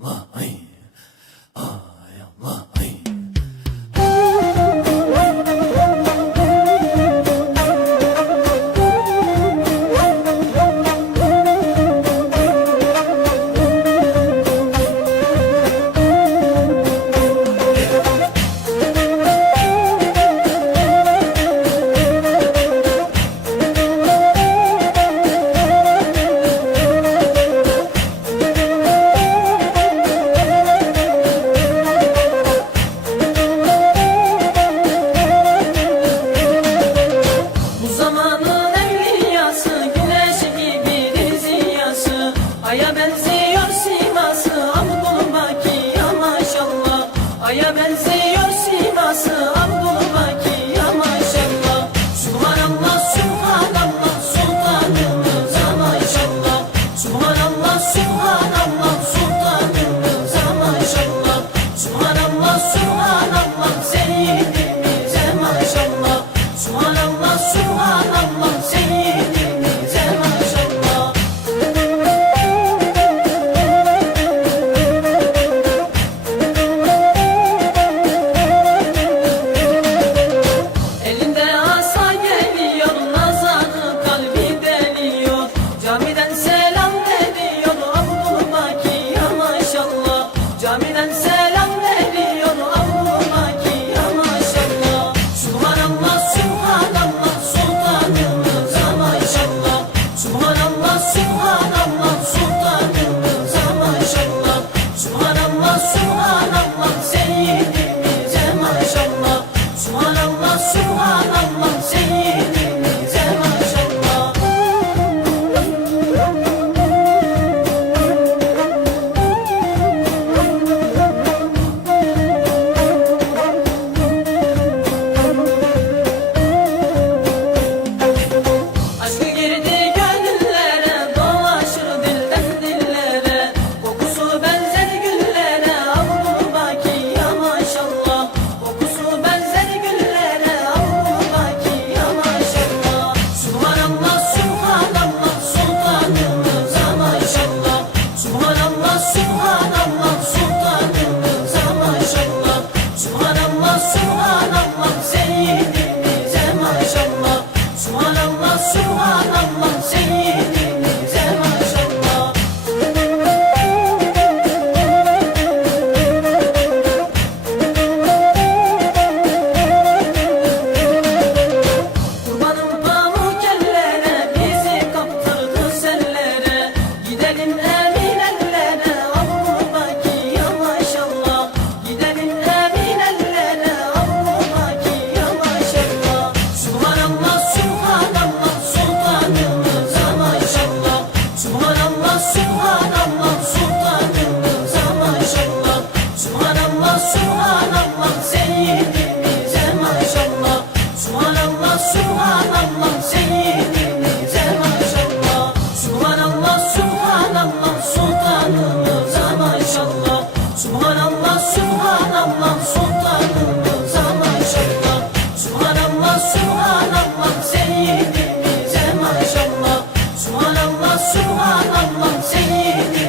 Mãe. Aya benziyor Subhanallah Subhanallah Subhanallah seyyidi